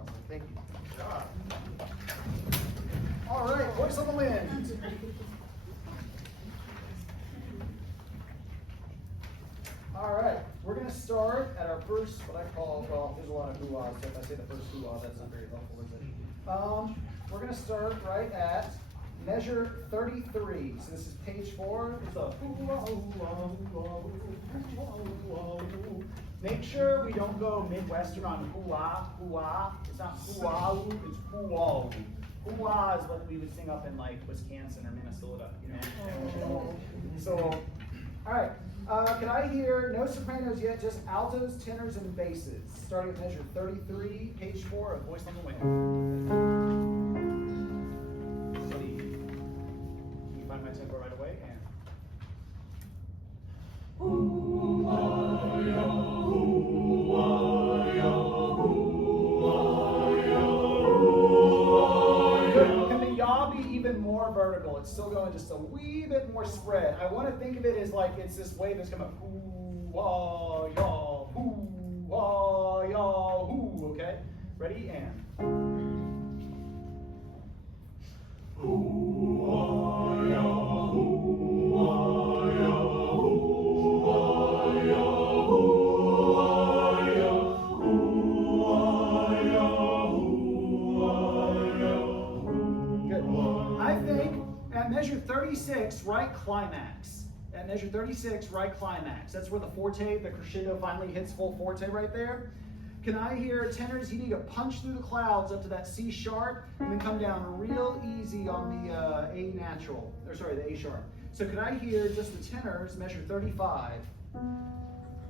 Awesome. Thank you. Good job. All right, voice on the wind. All right, we're going to start at our first, what I call, well, there's a lot of hoo-ahs, so if I say the first hoo-ah, that's not very helpful, is it? We're going to start right at measure 33. So this is page 4. It's a hoo-ah, hoo-ah, hoo-ah, hoo-ah, hoo-ah. Make sure we don't go Midwestern on hoo-ah, hoo-ah. It's not hoo-ah, it's hoo-ah. Hoo-ah is what we would sing up in like Wisconsin or Minnesota, you know? So, all right. Can I hear no sopranos yet, just altos, tenors, and basses? Starting at measure 33, page 4 of Voice on the Wind. Ready? Can you find my tempo right away? And good. Can the yaw be even more vertical? It's still going just a wee bit more spread. I want to think of it as like it's this wave that's coming hoo-wah, yaw, hoo-wah, yaw, hoo. Okay? Ready? And hoo-wah, yaw, hoo-wah, yaw, hoo-wah, yaw, hoo-wah, yaw, hoo-wah, yaw, hoo-wah, yaw. Good. I think at measure 36, right climax. At measure 36, right climax. That's where the forte, the crescendo finally hits full forte right there. Can I hear tenors? You need to punch through the clouds up to that C sharp and then come down real easy on the A natural, or sorry, the A sharp. So could I hear just the tenors, measure 35.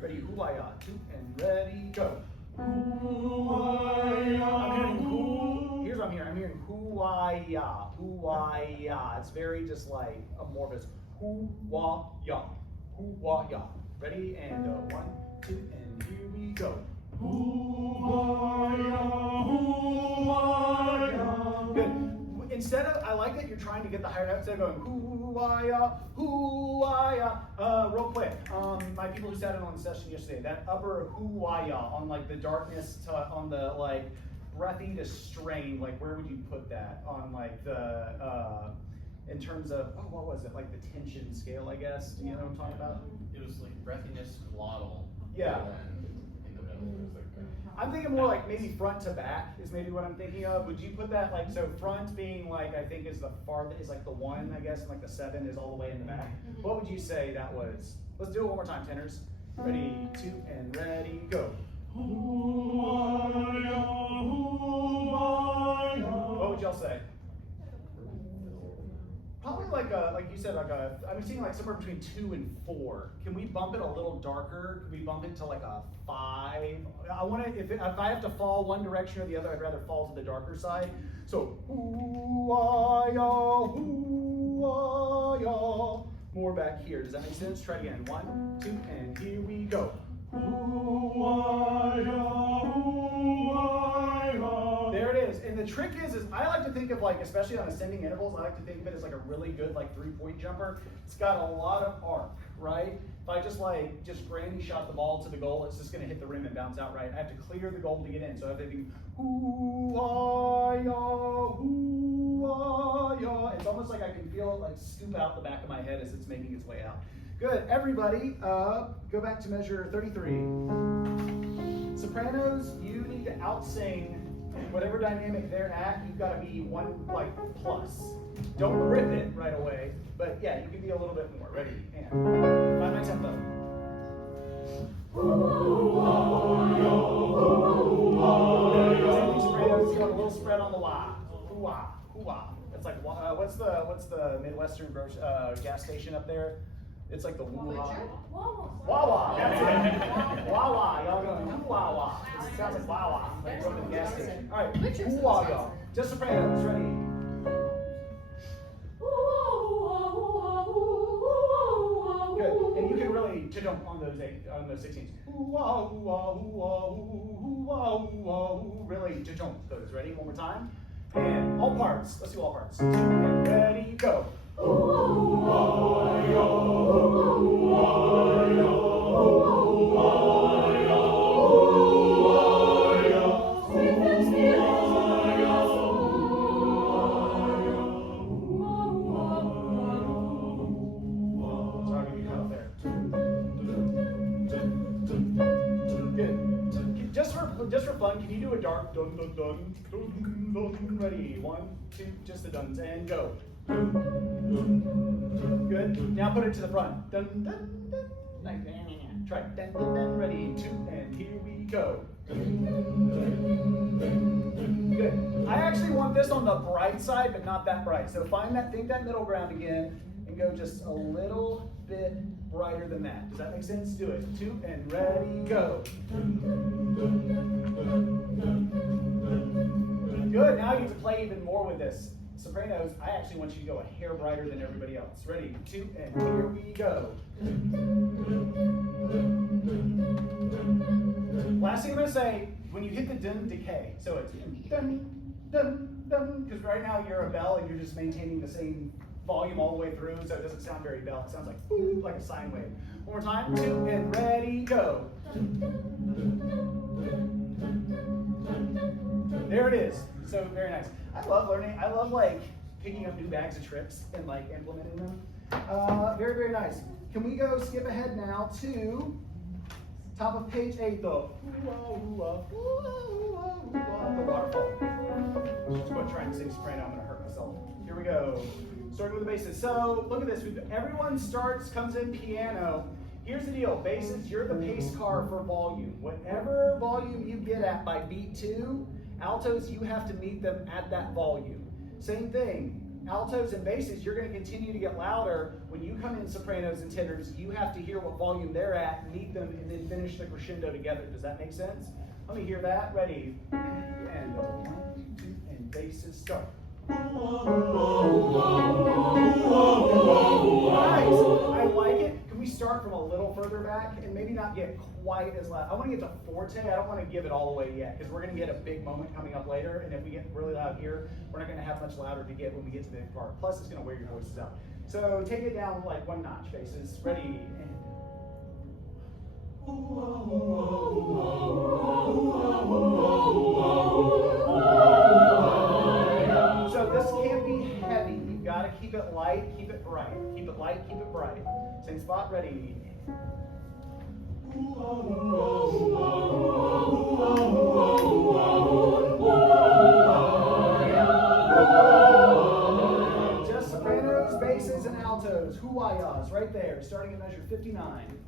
Ready, hoo-wah-yah, and ready, go. Hoo-wah-yah, I'm hearing hoo, here's what I'm hearing. I'm hearing hoo-wah-yah, hoo-wah-yah. It's very just like amorphous. Hoo-wah-yah, hoo-wah-yah. Ready, and 1, 2, and here we go. Hoo-wah-yah, hoo-wah-yah. Good. Instead of, I like that you're trying to get the higher note, instead of going hoo-wah-yah, hoo-wah-yah. Real quick, my people who sat in on the session yesterday, that upper hoo-wah-yah on like the darkness, on the like breathy to strain, like where would you put that on like the, in terms of, oh, what was it, like the tension scale, I guess? Do you know what I'm talking about? It was like breathiness, glottal. Yeah. And in the middle, it was like I'm thinking more like maybe front to back is maybe what I'm thinking of. Would you put that like, so front being like, I think is the farthest, is like the 1, I guess, and like the 7 is all the way in the back. What would you say that was? Let's do it one more time, tenors. Ready, 2, and ready, go. What would y'all say? Probably like a, like you said, like a, I'm seeing like somewhere between 2 and 4. Can we bump it a little darker? Can we bump it to like a 5? I want to, if I have to fall one direction or the other, I'd rather fall to the darker side. So, hoo-wah-yah, hoo-wah-yah. More back here. Does that make sense? Try it again. 1, 2, and here we go. There it is. And the trick is I like to think of like, especially on ascending intervals, I like to think of it as like a really good like 3-point jumper. It's got a lot of arc, right? If I just granny shot the ball to the goal, it's just gonna hit the rim and bounce out right. I have to clear the goal to get in. So I have to be hoo-ah-yah, hoo-ah-yah. It's almost like I can feel it like scoop out the back of my head as it's making its way out. Good, everybody, go back to measure 33. Sopranos, you need to outsing whatever dynamic they're at. You've got to be 1 like plus. Don't rip it right away, but yeah, you can be a little bit more. Ready, and find my tempo. Sopranos, you got a little spread on the wah. Hoo-wah, hoo-wah. It's like what's the Midwestern gas station up there? It's like the woo-wah. Wawa. That's it. Wawa. Y'all going woo-wah-wah. It sounds like wawa. Like you're going to the gas station. All right. Woo-wah, y'all. Just sopranos. Ready? Good. And you can really jump on those 16s. Woo-wah, woo-wah, woo-wah, woo-wah, woo-wah, woo. Really jump those. Ready? One more time. And all parts. Let's do all parts. 2, and ready, go. just for fun, can you do a dark dun dun dun dun dun? Ready? 1, 2, just the duns, and go. Good. Now put it to the front. Dun dun dun. Like, try it. Dun dun dun. Ready? 2, and here we go. Good. I actually want this on the bright side, but not that bright. So think that middle ground again, and go just a little bit brighter than that. Does that make sense? Do it. 2, and ready, go. Good. Now you get to play even more with this. Sopranos, I actually want you to go a hair brighter than everybody else. Ready? 2, and here we go. Last thing I'm going to say, when you hit the dun, decay. So it's dun, dun, dun, because right now you're a bell and you're just maintaining the same volume all the way through, so it doesn't sound very bell. It sounds like ooh, like a sine wave. One more time. 2, and ready, go. There it is. So very nice. I love learning. I love like picking up new bags of tricks and like implementing them. Very, very nice. Can we go skip ahead now to top of page 8 though? The waterfall. Just go try and sing soprano. I'm gonna hurt myself. Here we go. Starting with the basses. So look at this. Everyone comes in piano. Here's the deal. Basses, you're the pace car for volume. Whatever volume you get at by beat 2, altos, you have to meet them at that volume. Same thing. Altos and basses, you're going to continue to get louder. When you come in sopranos and tenors, you have to hear what volume they're at, meet them, and then finish the crescendo together. Does that make sense? Let me hear that. Ready? And 1, 2, and basses start. Nice. I like it. Can we start from a little further back and maybe not get quite as loud? I want to get the forte. I don't want to give it all the way yet because we're going to get a big moment coming up later. And if we get really loud here, we're not going to have much louder to get when we get to the big part. Plus, it's going to wear your voices out. So take it down like 1 notch, basses. Ready? And so this can't be heavy. You've got to keep it light, keep it bright. Keep it light, keep it bright. Same spot, ready. Just sopranos, basses, and altos. Hoo-wah-yahs, right there, starting at measure 59.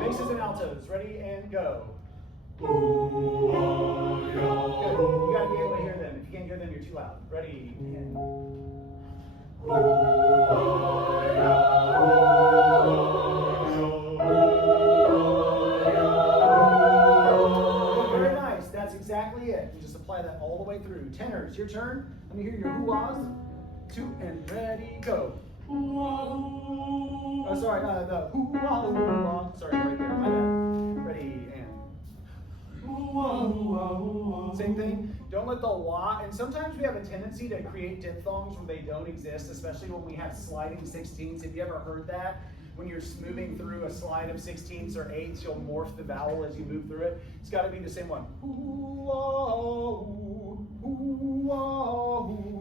Basses and altos, ready and go. Good. You gotta be able to hear them. If you can't hear them, you're too loud. Ready and very nice. That's exactly it. You just apply that all the way through. Tenors, your turn. Let me hear your hoo-ahs. 2 and ready, go. Oh, sorry, the hoo-ah, hoo-ah. Sorry, right there. My bad. Ready and same thing. Don't let the wah, and sometimes we have a tendency to create diphthongs where they don't exist, especially when we have sliding 16ths. Have you ever heard that? When you're moving through a slide of 16ths or 8ths, you'll morph the vowel as you move through it. It's got to be the same one.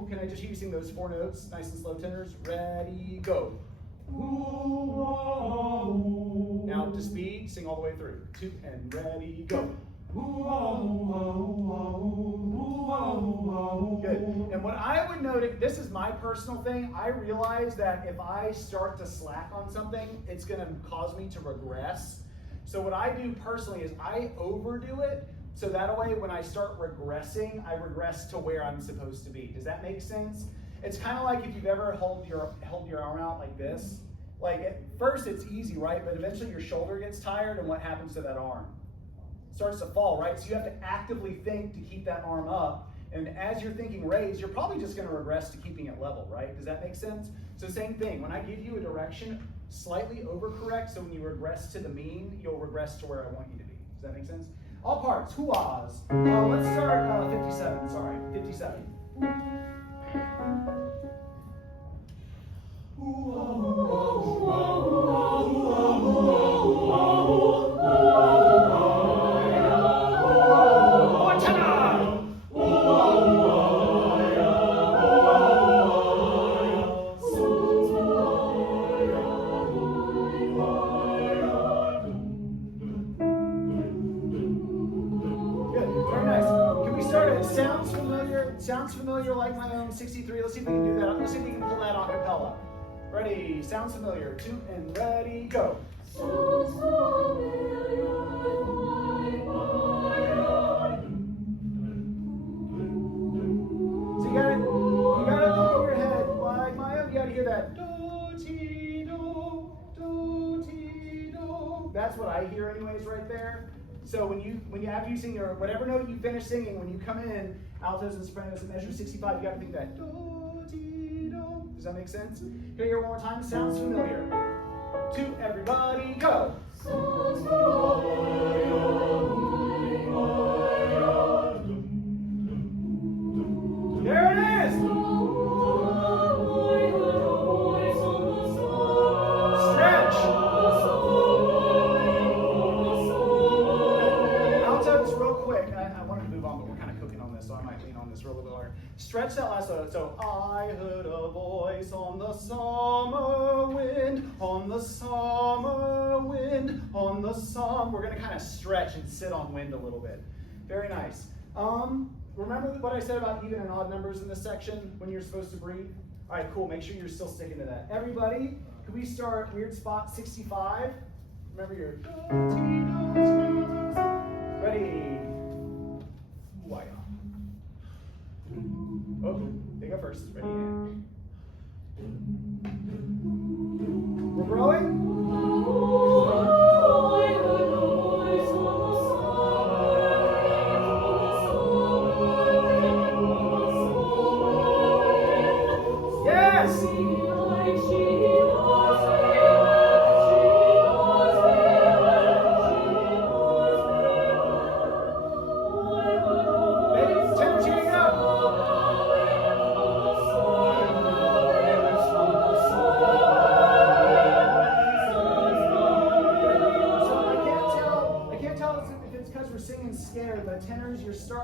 Can I just hear you sing those 4 notes, nice and slow tenors? Ready, go. Now to speed, sing all the way through. 2 and ready, go. Good. And what I would note, this is my personal thing, I realize that if I start to slack on something, it's going to cause me to regress. So what I do personally is I overdo it, so that way when I start regressing, I regress to where I'm supposed to be. Does that make sense? It's kind of like if you've ever held your arm out like this. Like at first it's easy, right? But eventually your shoulder gets tired, and what happens to that arm? Starts to fall, right? So you have to actively think to keep that arm up. And as you're thinking raise, you're probably just going to regress to keeping it level, right? Does that make sense? So same thing. When I give you a direction, slightly overcorrect, so when you regress to the mean, you'll regress to where I want you to be. Does that make sense? All parts, hoo-ahs. Let's start 57, sorry, 57. Sounds familiar like my own 63. Let's see if we can do that. Let's see if we can pull that a cappella. Ready, sounds familiar. 2 and ready, go. Sounds familiar like my own. So you got it look over your head like my own. You gotta hear that. Do, ti, do, do, ti, do. That's what I hear anyways right there. So when you after you sing your whatever note you finish singing, when you come in, altos and sopranos at measure 65, you gotta think that do, ti, do. Does that make sense? Can I hear it one more time? Sounds familiar. 2, everybody, go. Sounds familiar like my own. There it is. Stretch. Altos, real quick. I wanted to move on, but we're kind of cooking on this, so I might lean on this real little longer. Stretch that last note. So I heard a voice on the summer wind, on the summer wind, on the summer. We're gonna kind of stretch and sit on wind a little bit. Very nice. Remember what I said about even and odd numbers in this section when you're supposed to breathe? All right, cool. Make sure you're still sticking to that. Everybody, could we start weird spot 65? Remember your ready. Oh, they go first. Ready and we're growing. Yes.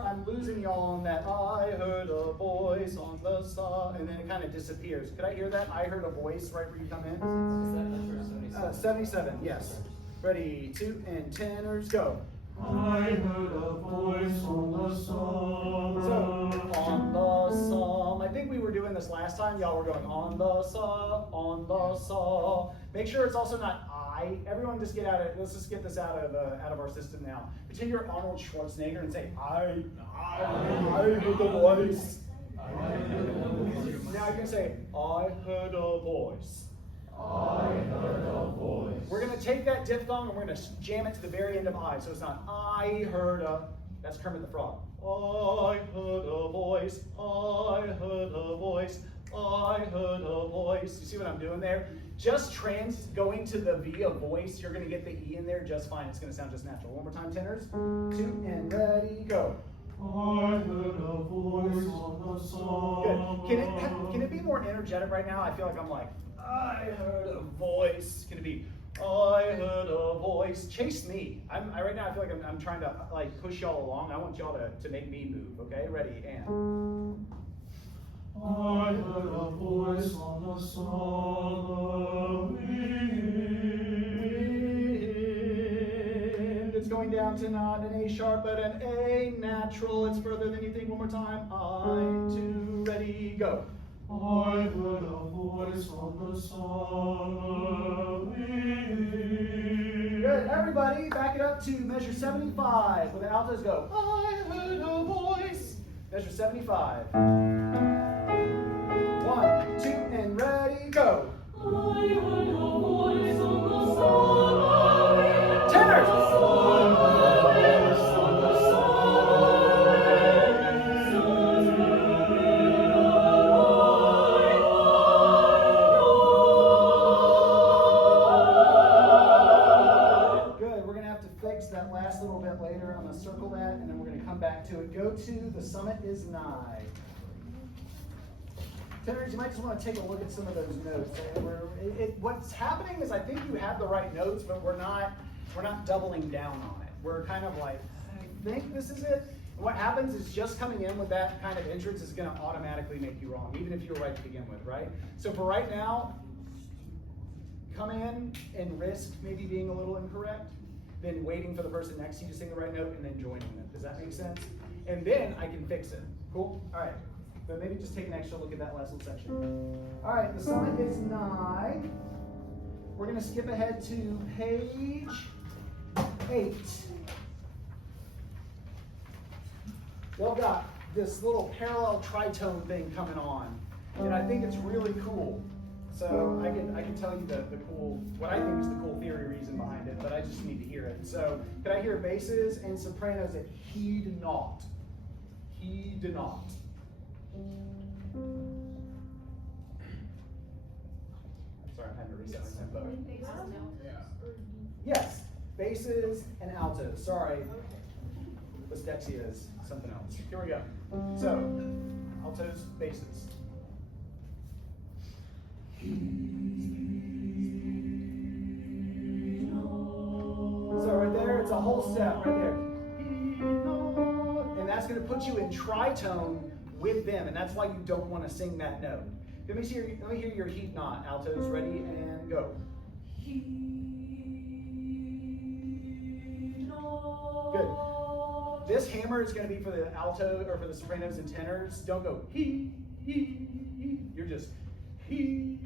I'm losing y'all on that. I heard a voice on the song, and then it kind of disappears. Could I hear that? I heard a voice right where you come in. 77, yes. Ready, 2 and tenors, go. I heard a voice on the song. So, on the song. I think we were doing this last time. Y'all were going on the saw, on the saw. Make sure it's also not I. Everyone just get out of it. Let's just get this out of our system now. Pretend you're Arnold Schwarzenegger and say, I heard the voice. Now you can say, I heard a voice. I heard a voice. We're going to take that diphthong and we're going to jam it to the very end of I. So it's not I heard a, that's Kermit the Frog. I heard a voice, I heard a voice, I heard a voice. You see what I'm doing there? Just going to the V of voice, you're going to get the E in there just fine. It's going to sound just natural. One more time, tenors. 2 and ready, go. I heard a voice on the song. Good. Can it be more energetic right now? I feel like I'm like, I heard a voice. Can it be, I heard a voice? Chase me. Right now I feel like I'm trying to like push y'all along. I want y'all to make me move. Okay, ready and. I heard a voice on the song of wind. It's going down to not an A sharp, but an A natural. It's further than you think. One more time. I, 2, ready, go. I heard a voice on the song of wind. Good. Everybody, back it up to measure 75. Where the altos go. I heard a voice. Measure 75. 1, 2, and ready, go. I heard a voice on the song of wind. Tenors. That last little bit later. I'm going to circle that and then we're going to come back to it. Go to the summit is nigh. Tenors, you might just want to take a look at some of those notes. What's happening is I think you have the right notes, but we're not doubling down on it. We're kind of like, I think this is it. And what happens is just coming in with that kind of entrance is going to automatically make you wrong, even if you were right to begin with, right? So for right now, come in and risk maybe being a little incorrect. Then waiting for the person next to you to sing the right note and then joining them. Does that make sense? And then I can fix it. Cool? All right. But maybe just take an extra look at that last little section. All right, the summit is Nigh. We're going to skip ahead to page 8. Y'all got this little parallel tritone thing coming on, and I think it's really cool. So I can tell you the cool, what I think is the cool theory reason behind it, but I just need to hear it. So can I hear basses and sopranos that heed not? Heed not. Sorry, I'm having to reset my tempo. Yes, basses and altos. Sorry, dyslexia is something else. Here we go. So, altos, basses. So right there, it's a whole step right there. And that's going to put you in tritone with them, and that's why you don't want to sing that note. Let me hear your heed not, altos. Ready and go. Good. This hammer is going to be for the alto or for the sopranos and tenors. Don't go he. You're just he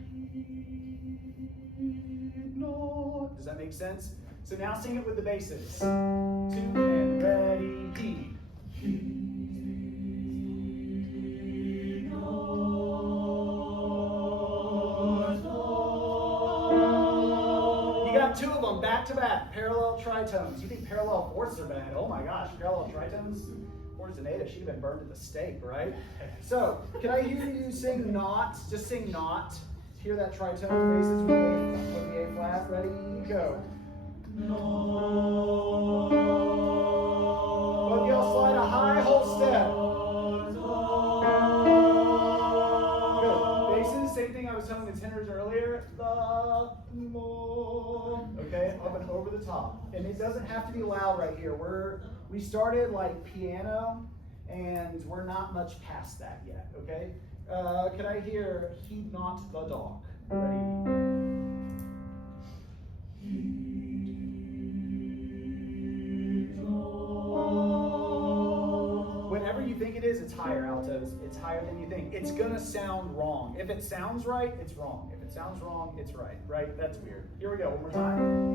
not. Does that make sense? So now sing it with the basses. 2 and ready, he. You got 2 of them back to back, parallel tritones. You think parallel fourths are bad? Oh my gosh, parallel tritones? Poor Zanaida, she'd have been burned at the stake, right? So, can I hear you sing not? Just sing not. Hear that tritone basses with the A flat. Ready, go. No. Both y'all slide a high whole step. Good. Basses, same thing I was telling the tenors earlier. Okay, up and over the top. And it doesn't have to be loud right here. We started like piano, and we're not much past that yet, okay? Could I hear heed not the dog? Ready? Whenever you think it is, it's higher, altos. It's higher than you think. It's gonna sound wrong. If it sounds right, it's wrong. If it sounds wrong, it's right. Right? That's weird. Here we go, one more time.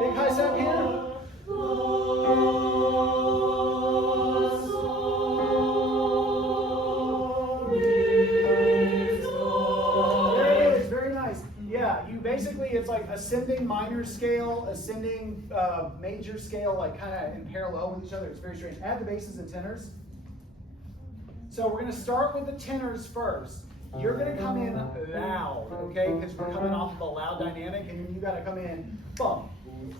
Big high step here. Basically, it's like ascending minor scale, ascending major scale, like kind of in parallel with each other. It's very strange. Add the basses and tenors. So we're going to start with the tenors first. You're going to come in loud, okay? Because we're coming off of a loud dynamic, and you got to come in, bum,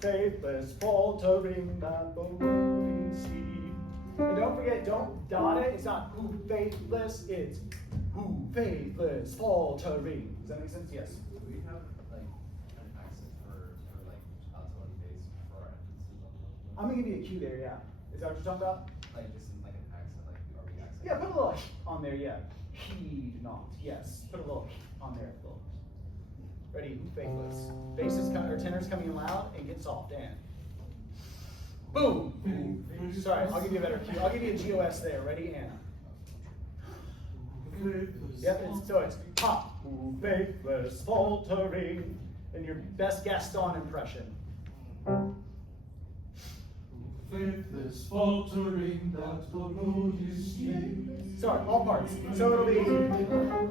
faithless, faltering, that boding seed. And don't forget, don't dot it. It's not who faithless. It's who faithless, faltering. Does that make sense? Yes. I'm gonna give you a cue there, yeah. Is that what you're talking about? Like this is like an accent, like are we accent? Yeah, put a little on there, yeah. Heed not, yes. Put a little on there, little. Ready, faithless. Basses or tenors coming in loud and get soft, and boom. Sorry, I'll give you a better cue. I'll give you a GOS there. Ready, and yep, it's pop, faithless, faltering, and your best Gaston impression. Faithless, faltering, that the road is steep. Sorry, all parts. So it'll be,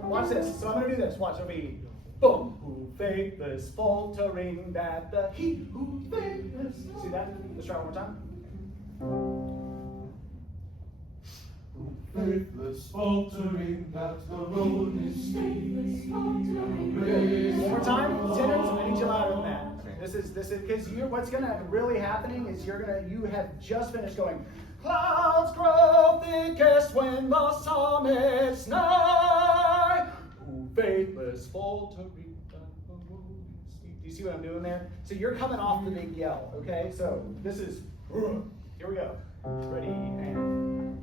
watch this. So I'm going to do this. Watch, it'll be, boom, who faithless, faltering, that the he who faithless. See that? Let's try it one more time. Faithless, faltering, that the road is steep. One more time. Tenors, I need you louder than that. This is because what's gonna really happening is you have just finished going. Clouds grow thickest when the summit's nigh. Who faithless faltering. Do you see what I'm doing there? So you're coming off the big yell, okay? So this is here we go. Ready and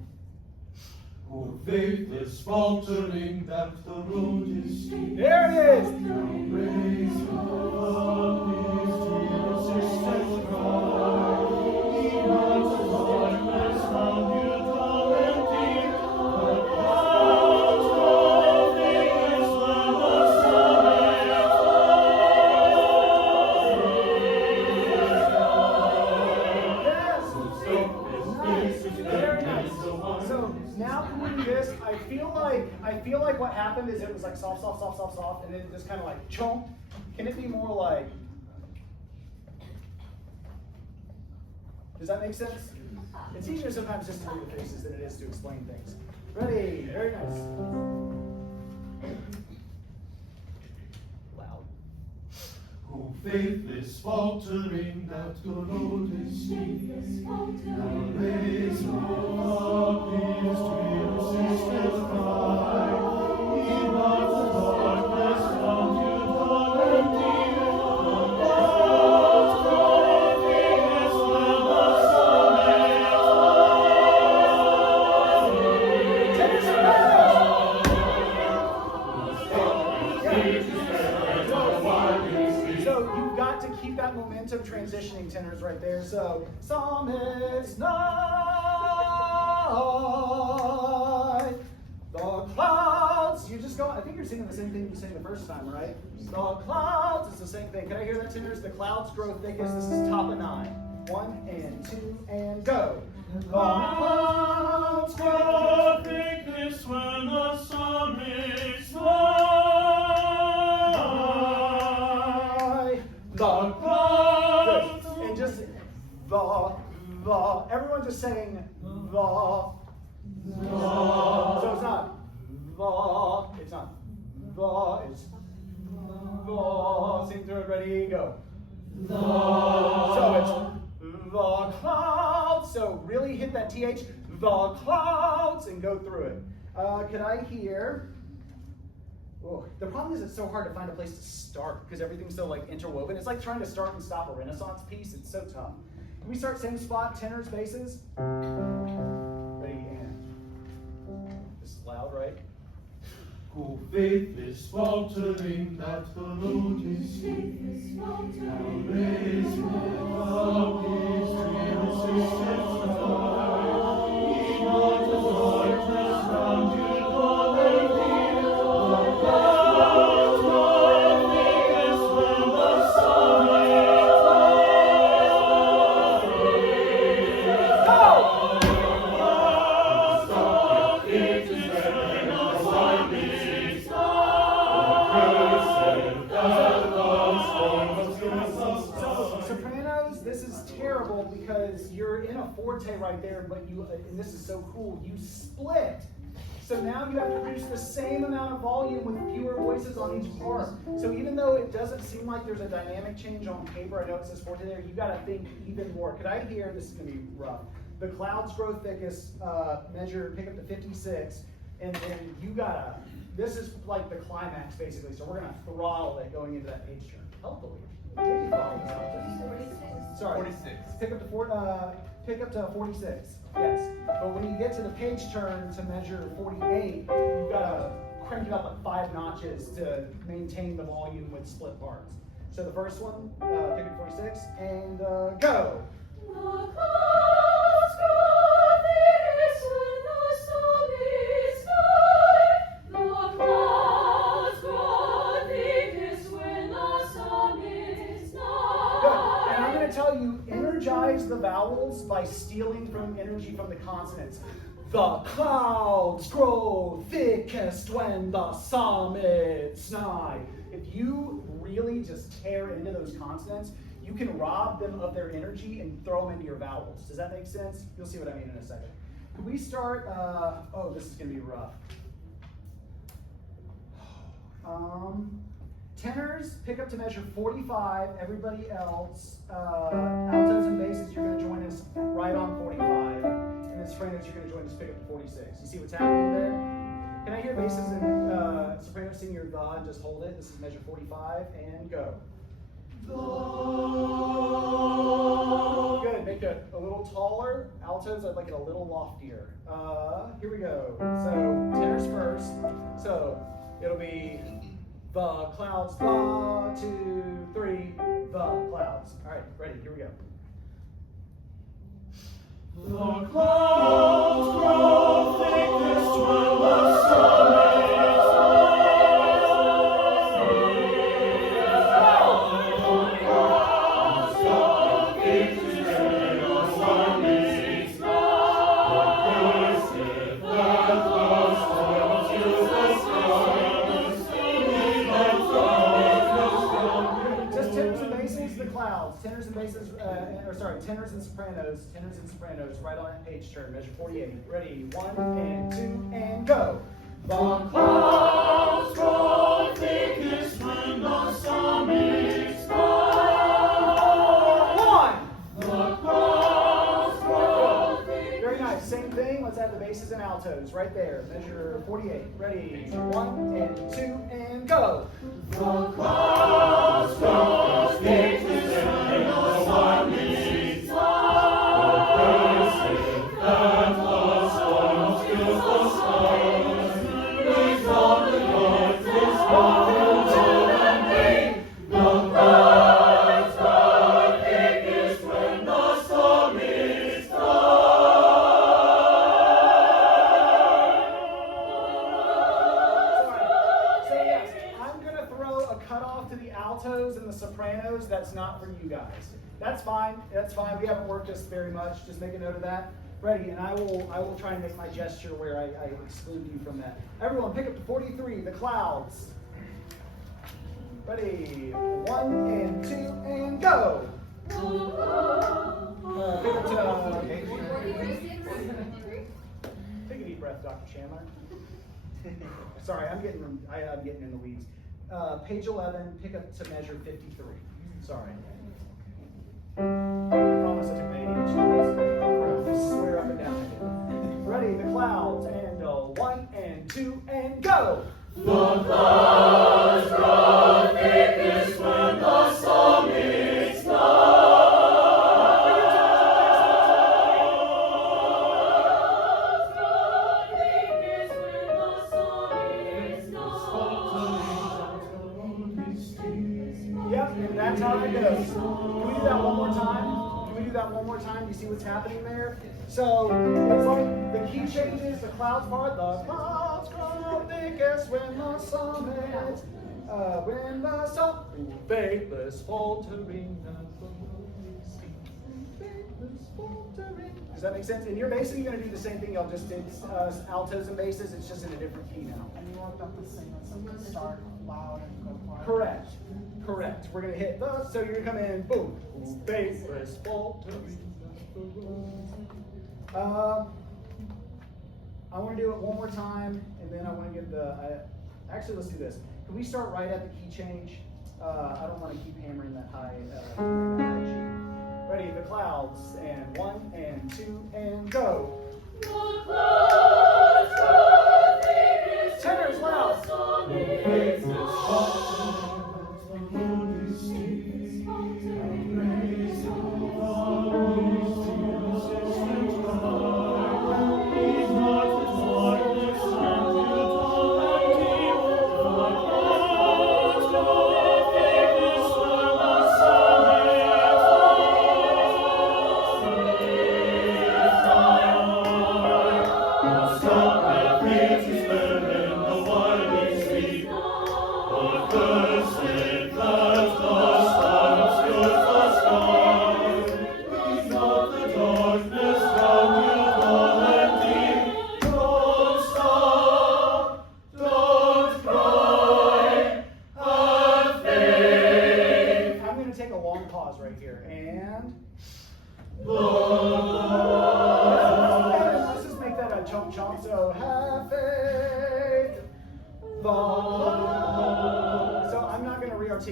Oh, faithless, faltering, that the road is steep. There it is. Now raise up his persistent cry. He runs the darkness round you, tall and deep. The clouds grow thickest when the sun Yes. Nice. Very nice. So now can we do this? I feel like what happened is it was like soft, soft, soft, soft, soft, and then it just kind of like chomp. Can it be more like? Does that make sense? It's easier sometimes just to do the faces than it is to explain things. Ready? Very nice. Loud. Oh, faithless, faltering, that the road is steep. Now raise up his persistent cry. He runs the darkness round you, tall and deep. The clouds grow thickest when the sun So you've got to keep that momentum transitioning tenors right there. So psalmist night, the clouds. You just go. I think you're singing the same thing you sang the first time, right? The clouds. It's the same thing. Can I hear that, tenors? The clouds grow thickest. This is top of 9. 1 and 2 and go. The clouds grow thickest when the sun is high. The clouds. Good. And just the. Everyone just saying the. So it's not the. It's not the. It's the. Sing through it. Ready? Go. So it's the clouds. So really hit that TH. The clouds and go through it. Could I hear? Oh, the problem is it's so hard to find a place to start because everything's so like interwoven. It's like trying to start and stop a Renaissance piece. It's so tough. Can we start same spot, tenors, basses? Ready and this is loud, right? Oh, faithless, faltering, that the road is steep. Now raise up his persistent cry. He runs the darkness round you, tall and deep. The clouds grow thickest when the sun is high. Sopranos, this is terrible because you're in a forte right there, but you, and this is so cool, you split. So now you have to produce the same amount of volume with fewer voices on each part. So even though it doesn't seem like there's a dynamic change on paper, I know it says forte there, you gotta think even more. Could I hear, this is gonna be rough, the clouds grow thickest, measure, pick up to 56, and then you gotta, this is like the climax basically, so we're gonna throttle it going into that page turn. Hopefully. Maybe follow this out. Sorry. 46. Pick up to 46. Yes. But when you get to the page turn to measure 48, you've gotta crank it up like 5 notches to maintain the volume with split parts. So the first one, pick up 46, and go. The clouds grow thickest when the sun is high. The clouds grow thickest when the sun is nigh. Good. And I'm going to tell you, energize the vowels by stealing from energy from the consonants. The clouds grow thickest when the summit's nigh. If you really just tear into those consonants, you can rob them of their energy and throw them into your vowels. Does that make sense? You'll see what I mean in a second. Can we start, oh, this is going to be rough. Tenors, pick up to measure 45. Everybody else, altos and basses, you're going to join us right on 45. And then sopranos, you're going to join us pick up to 46. You see what's happening there? Can I hear basses and sopranos sing your the and just hold it? This is measure 45 and go. Good. Make it a little taller. Altos, I'd like it a little loftier. Here we go. So tenors first. So it'll be the clouds. 1, 2, 3. The clouds. All right. Ready? Here we go. The clouds grow thickest when the sun is Tenors and basses, tenors and sopranos, right on that page turn, measure 48. Ready, 1 and 2 and go. The clouds grow thickest when the sun is high. 1. The clouds grow thickest. Very nice. Same thing. Let's add the basses and altos right there. Measure 48. Ready, 1 and 2 and go. The clouds grow thickest when the sun is high. That the sun fills the sky. Raise on the darkness, round and rain. The clouds grow thickest when the sun is high. So yes, I'm going to throw a cutoff to the altos and the sopranos. That's not for you guys. That's fine. That's fine. We haven't worked this very much. Just make a note of that. Ready, and I will try and make my gesture where I exclude you from that. Everyone, pick up to 43, the clouds. Ready, 1 and 2 and go. Pick up to take a deep breath, Dr. Chandler. Sorry, I'm getting in the weeds. Page 11, pick up to measure 53. Sorry. I promise I took my ADHD. I swear up and down. Ready, the clouds, and 1 and 2 and go. The clouds grow thickest when the sun is Yep, and that's how it goes. Can we do that one more time? Can we do that one more time? You see what's happening there? So it's like the key changes, the clouds part, the clouds grow thickest when the sun is, when the sun, faithless faltering, Does that make sense? And you're basically going to do the same thing y'all just did, altos and basses, it's just in a different key now. And you worked up the same, so we start loud and go quiet. Correct. Correct. We're gonna hit the, so you're gonna come in, boom, faithless faltering. I want to do it one more time, and then I want to give the. Actually, let's do this. Can we start right at the key change? I don't want to keep hammering that high. G. Ready? The clouds, and 1 and 2 and go. The clouds grow thickest Tenors loud.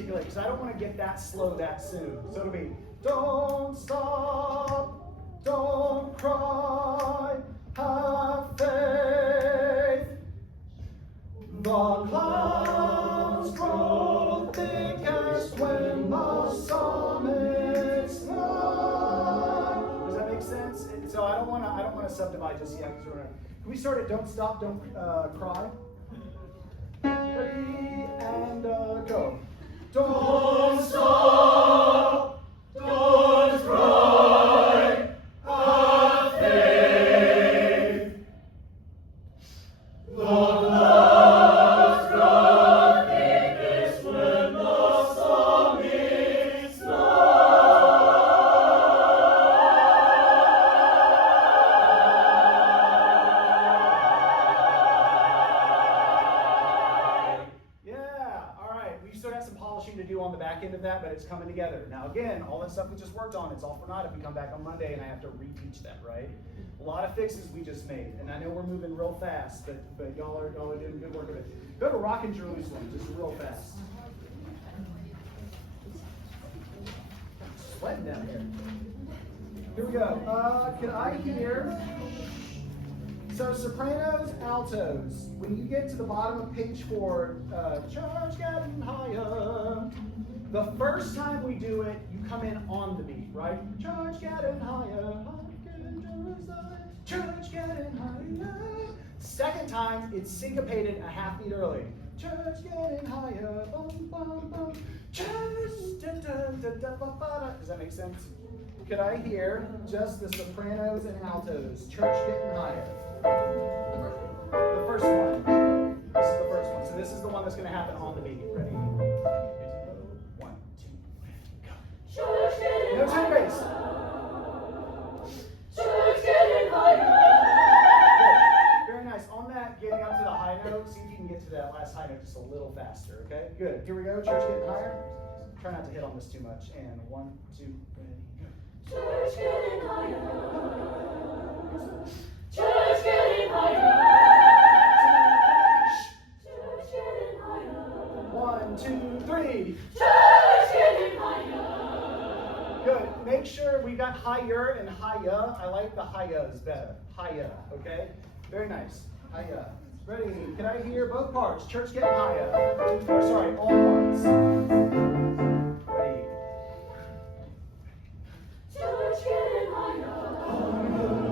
Because I don't want to get that slow that soon. So it'll be, don't stop, don't cry, have faith. The clouds grow thickest when the So I don't want to subdivide just yet. Can we start at Don't Stop, Don't Cry? Ready, and go. Don't stop, don't cry, have faith. The last God is when the song is to do on the back end of that, but it's coming together. Now again, all that stuff we just worked on, it's all for naught if we come back on Monday and I have to reteach that, right? A lot of fixes we just made, and I know we're moving real fast, but y'all are doing good work of it. Go to Rockin Jerusalem, just real fast. Sweating down here. Here we go. Can I hear? So sopranos, altos. When you get to the bottom of page 4, church getting higher. The first time we do it, you come in on the beat, right? Church getting higher, church getting higher. Second time, it's syncopated a half beat early. Church getting higher, bum, bum, bum. Church, da, da, da, da, ba, ba, da. Does that make sense? Could I hear just the sopranos and altos? Church getting higher. The first one. This is the first one. So this is the one that's going to happen on the beat. Ready? 1, 2, go. No time bass. Church getting higher. Good. Very nice. On that, getting up to the high note, see if you can get to that last high note just a little faster. Okay? Good. Here we go. Church getting higher. Try not to hit on this too much. And 1, 2, ready, go. Church getting higher. Church getting higher. Church getting higher. 1, 2, 3. Church getting higher. Good. Make sure we got higher and higher. I like the higher's better. Higher. Okay? Very nice. Higher. Ready? Can I hear both parts? Church getting higher. Or sorry, all parts. Ready? Church getting higher.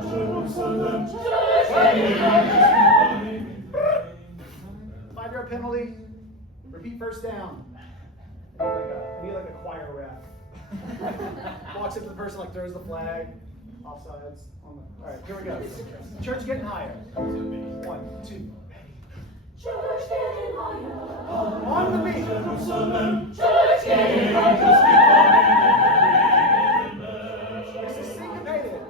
Jerusalem. Church getting higher. 5-yard penalty. Repeat first down. I need like a choir ref. Walks up to the person, like throws the flag. Offsides. All right, here we go. Church getting higher. 1, 2. Church getting higher. On the beat. Jerusalem. Church getting higher. This is syncopated.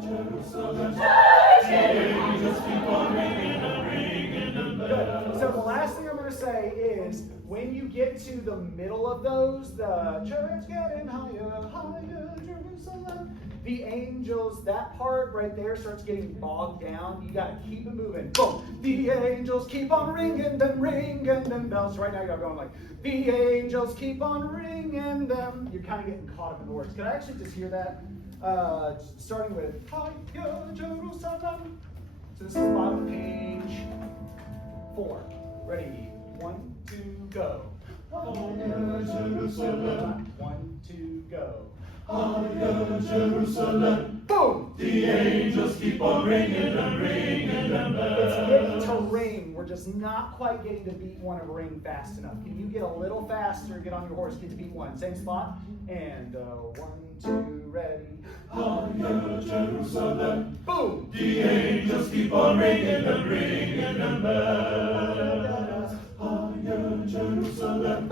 Jerusalem. Church getting higher. Just keep on ringing and ringing and Good. So the last thing I'm going to say is, when you get to the middle of those, the church getting higher, higher, Jerusalem, the angels, that part right there starts getting bogged down. You got to keep it moving. Boom. The angels keep on ringing them bells. Right now you're going like, the angels keep on ringing them. You're kind of getting caught up in the words. Can I actually just hear that? Starting with, higher, Jerusalem. So this is the bottom of page 4. Ready? 1, 2, go. Higher, Jerusalem. 1, 2, go. Higher, Jerusalem. Boom! The angels keep on ringing and ringing and It's getting to ring. We're just not quite getting to beat 1 of ring fast enough. Can you get a little faster? Get on your horse, get to beat 1. Same spot. And 1, 2, ready. Higher, Jerusalem. Boom! The angels keep on ringing and ringing and bells. Higher, Jerusalem.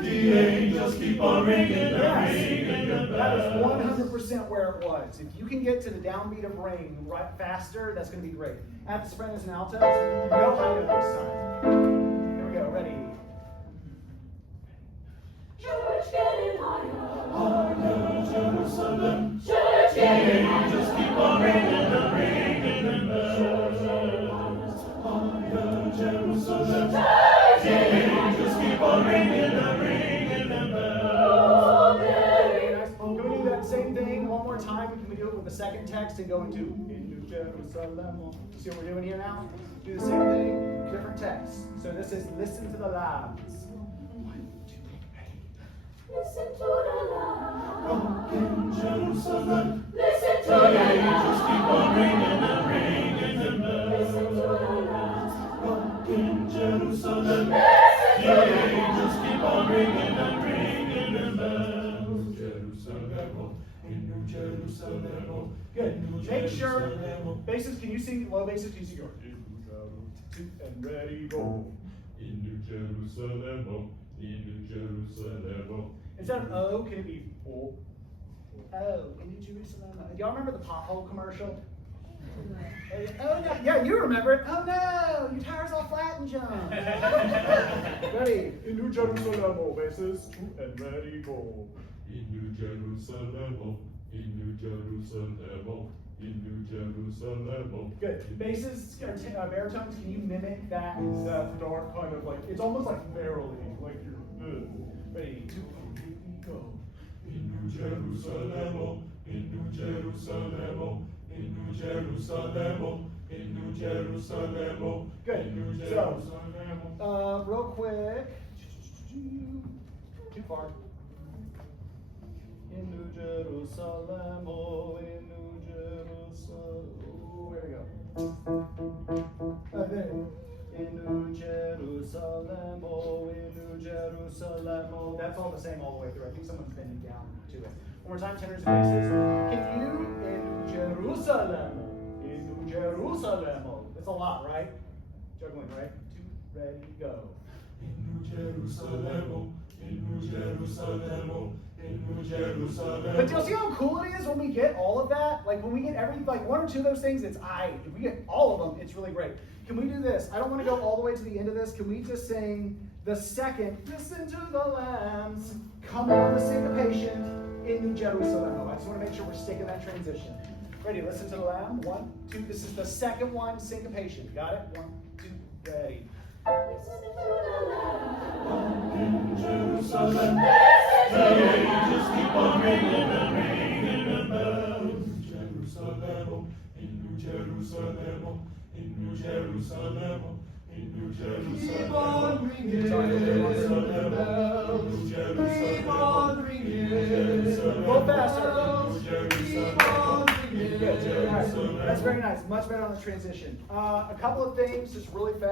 The angels keep on ringing and ringing and That is bells. 100% where it was. If you can get to the downbeat of ring right faster, that's going to be great. At the sopranos and altos, no high note this time. Here we go. Ready? Church getting higher. Higher, Jerusalem. Church The getting angels higher. keep on ringing and ringing and bells. Higher, Jerusalem. The angels keep on ringing and ringing and bells. Very nice. Can we do that same thing one more time? Can we do it with the second text and go into Jerusalem? See what we're doing here now? Do the same thing, different text. So this is listen to the lambs. 1, 2, ready. Listen to the Lamb. Rockin Jerusalem. Listen to The the Lamb. angels in New Jerusalem, Good. Make sure, basses, can you sing, low basses, can you sing yours? And ready, go. In New Jerusalem, in New Jerusalem. Instead of O, can it be O? Oh, in New Jerusalem. Do y'all remember the pothole commercial? Oh no, yeah, you remember it. Oh no, your tire's all flat and junk. Ready? In New Jerusalem, basses, and ready, go. In New Jerusalem, in New Jerusalem, in New Jerusalem. Good. Basses, baritones, can you mimic that? That dark kind of like, it's almost like verily, like you're Ready? go. In New Jerusalem, in New Jerusalem, in New Jerusalem, in New Jerusalem. Good. So, real quick. Too far. In New Jerusalem, oh, in New Jerusalem. Oh, there we go. There. In New Jerusalem, oh, in New Jerusalem, oh. That's all the same all the way through. I think someone's bending down to it. One more time, tenors and basses. Can you, in Jerusalem, in New Jerusalem, oh. That's a lot, right? Juggling, right? Two, ready, go. In New Jerusalem, in New Jerusalem, in New Jerusalem. But do you see how cool it is when we get all of that? Like when we get like one or two of those things, it's I. If we get all of them, it's really great. Can we do this? I don't want to go all the way to the end of this. Can we just sing the second, listen to the lambs, come on the syncopation in New Jerusalem. I just want to make sure we're sticking that transition. Ready, listen to the lamb. 1, 2, this is the second one, syncopation. Got it? 1, 2, ready. Listen to the Lamb. In Jerusalem, the angels keep on ringing and ringing the bells. Jerusalem, in New Jerusalem, in New Jerusalem, in New Jerusalem. Keep on ringing the bells. Keep on ringing. Go faster. Keep on ringing. Good. All right. That's very nice. Much better on the transition. A couple of things, just really fast.